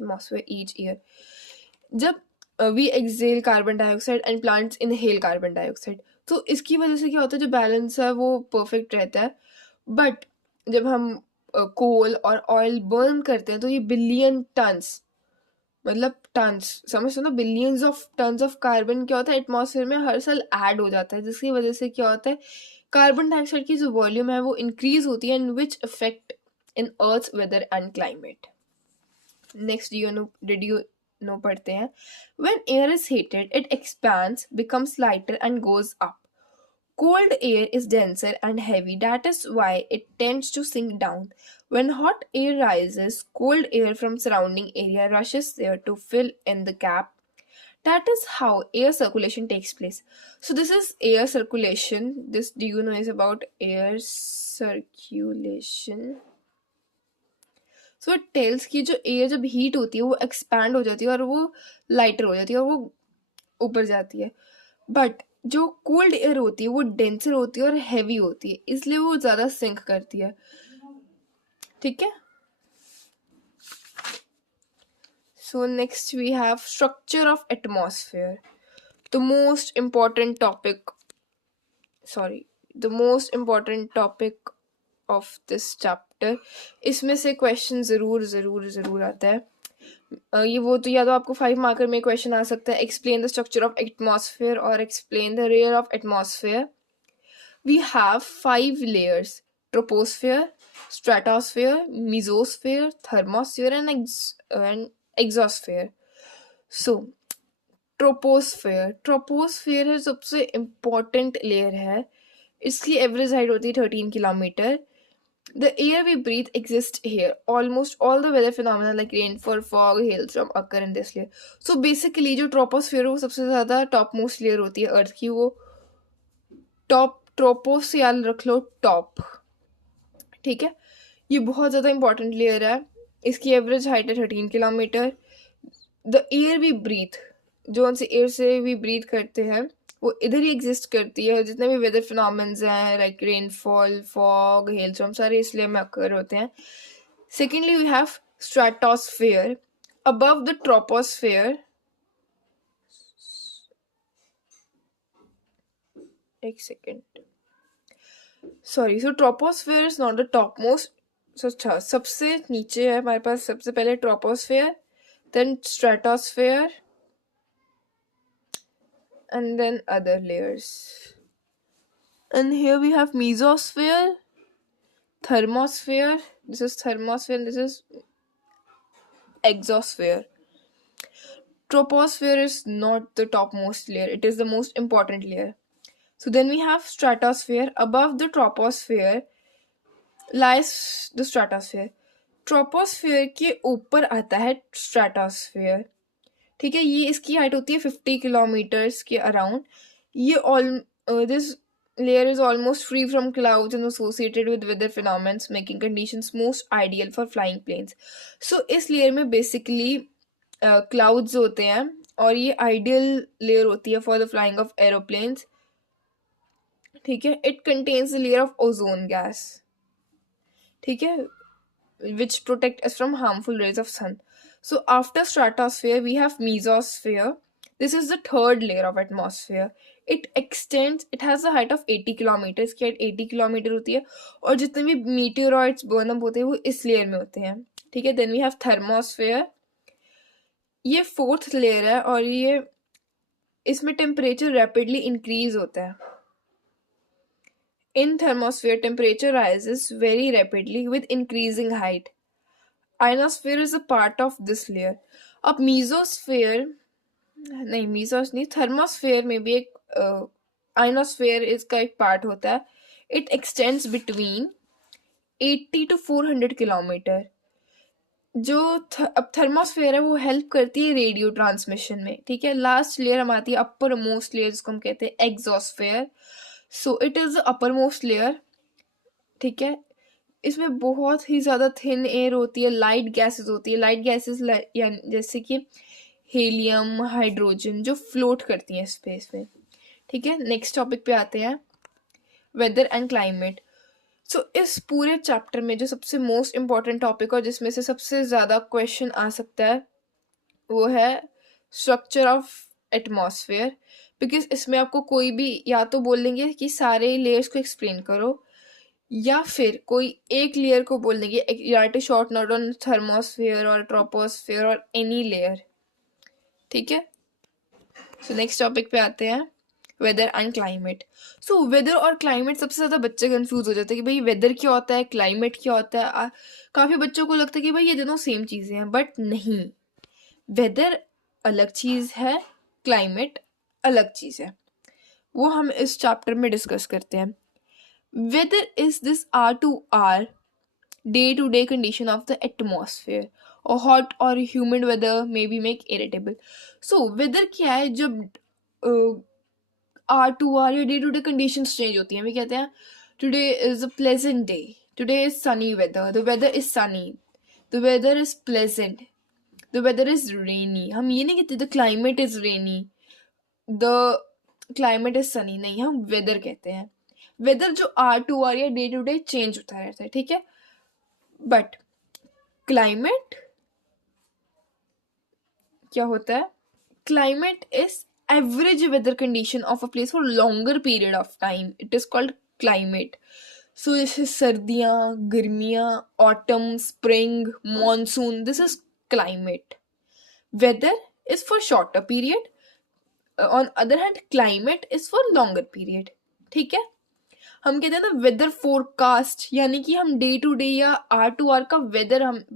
atmosphere each year. जब we exhale carbon dioxide and plants inhale carbon dioxide, तो इसकी वजह से क्या होता है, जो बैलेंस है वो परफेक्ट रहता है. बट जब हम कोल और ऑयल बर्न करते हैं तो ये बिलियन टन्स, मतलब टन्स समझते हो ना, billions of tons of carbon क्या होता है एटमॉस्फेयर में हर साल ऐड हो जाता है, जिसकी वजह से क्या होता है, कार्बन डाइऑक्साइड की जो वॉल्यूम है वो इंक्रीज होती है, and which affect in earth weather and climate. Next did you know पढ़ते हैं, when air is heated it expands, becomes lighter and goes up. Cold air is denser and heavy, that is why it tends to sink down. When hot air rises, cold air from surrounding area rushes there to fill in the gap. That is how air circulation takes place. So this is air circulation. This, do you know, is about air circulation. So it tells कि जो air जब heat होती है वो expand हो जाती है और वो lighter हो जाती है और वो ऊपर जाती है. But जो कोल्ड एयर होती है वो डेंसर होती है और हैवी होती है, इसलिए वो ज्यादा सिंक करती है. ठीक है. So next we have structure of atmosphere, the most important topic of this chapter. इसमें से क्वेश्चन जरूर आता है. ये वो तो या तो आपको 5 मार्कर में क्वेश्चन आ सकता है, explain the structure of atmosphere और explain the rare of atmosphere. We have 5 layers, troposphere, stratosphere, mesosphere, thermosphere and exosphere. So troposphere सबसे इम्पोर्टेंट लेयर है. इसकी एवरेज हाइट होती है 13 kilometre. The air we breathe exists here. Almost all the weather phenomena like rainfall, fog, hailstorm occur in this layer. So basically जो troposphere है वो सबसे ज़्यादा टॉप मोस्ट लेयर होती है अर्थ की. वो टॉप ट्रोपोस याद रख लो, टॉप. ठीक है. ये बहुत ज़्यादा इंपॉर्टेंट लेयर है. इसकी एवरेज हाइट है 13 kilometre. The air we breathe, जो से एयर से वी ब्रीथ करते हैं वो इधर ही एग्जिस्ट करती है. जितने भी वेदर फिनोमेनस हैं लाइक रेनफॉल, फॉग, हेलस्टॉर्म, सारे इसलिए में अकर होते हैं. Secondly we have stratosphere above the troposphere. एक second, sorry. So troposphere is not the top most. सो सबसे नीचे है हमारे पास सबसे पहले troposphere, then stratosphere, and then other layers. And here we have mesosphere, thermosphere. This is thermosphere and this is exosphere. Troposphere is not the topmost layer, it is the most important layer. So then we have stratosphere. Above the troposphere lies the stratosphere. Troposphere के ऊपर आता है stratosphere. ठीक है. ये इसकी height होती है 50 किलोमीटर्स के अराउंड. ये this layer is almost free from clouds and associated with weather phenomena, making conditions most ideal for flying planes. So इस layer में basically clouds होते हैं और ये ideal layer होती है for the flying of aeroplanes. ठीक है. It contains the layer of ozone gas. ठीक है, which protect us from harmful rays of sun. So after stratosphere we have mesosphere. This is the third layer of atmosphere. It extends, it has a height of 80 kilometers. की height 80 kilometre होती है और जितने भी meteoroids burn up होते हैं वो इस लेयर में होते हैं. ठीक है. Then we have thermosphere. ये 4th लेयर है और ये इसमें टेम्परेचर रैपिडली इंक्रीज होता है. In thermosphere temperature rises very rapidly with increasing height. Ionosphere is a part of this layer. अब mesosphere नहीं, थर्मोस्फेयर में भी एक आइनोस्फेयर इसका एक पार्ट होता है. It extends between 80 to 400 kilometre. जो अब थर्मोस्फेयर है वो हेल्प करती है रेडियो ट्रांसमिशन में. ठीक है. लास्ट लेयर हम आती है अपर मोस्ट लेयर जिसको हम कहते हैं exosphere. So it is upper most layer. ठीक है. इसमें बहुत ही ज़्यादा थिन एयर होती है, लाइट गैसेस होती है. लाइट गैसेस जैसे कि हीलियम, हाइड्रोजन, जो फ्लोट करती हैं स्पेस में. ठीक है. नेक्स्ट टॉपिक पे आते हैं, वेदर एंड क्लाइमेट. इस पूरे चैप्टर में जो सबसे मोस्ट इम्पॉर्टेंट टॉपिक और जिसमें से सबसे ज़्यादा क्वेश्चन आ सकता है वो है स्ट्रक्चर ऑफ एटमॉस्फेयर। बिकॉज इसमें आपको कोई भी या तो बोल देंगे कि सारे लेयर्स को एक्सप्लेन करो, या फिर कोई एक लेयर को बोल देंगे या two short note on thermosphere और ट्रोपोस्फेयर और एनी लेयर। ठीक है, सो नेक्स्ट टॉपिक पे आते हैं, weather and climate. So weather और क्लाइमेट सबसे ज़्यादा बच्चे कंफ्यूज हो जाते हैं कि भाई वेदर क्या होता है, क्लाइमेट क्या होता है। काफ़ी बच्चों को लगता है कि भाई ये दोनों सेम चीज़ें हैं, बट नहीं, वेदर अलग चीज़ है, क्लाइमेट अलग चीज़ है। वो हम इस चैप्टर में डिस्कस करते हैं। Weather is this R2R day-to-day condition of the atmosphere, or hot or humid weather may be make irritable. So weather क्या है, जब R2R या day-to-day conditions change होती हैं, we कहते हैं today is a pleasant day, today is sunny weather, the weather is sunny, the weather is pleasant, the weather is rainy. हम ये नहीं कहते the climate is rainy, the climate is sunny, नहीं, हम weather कहते हैं। वेदर जो R2R या डे टू डे चेंज होता रहता है, ठीक है। बट क्लाइमेट क्या होता है, climate is average weather condition of a place for longer period of time, it is called climate. So जैसे सर्दियाँ, गर्मियाँ, autumn, spring, monsoon, this is climate. Weather is for shorter period, on other hand climate is for longer period. ठीक है, हम कहते हैं ना weather forecast, यानी कि हम डे टू डे या R2R का वेदर हम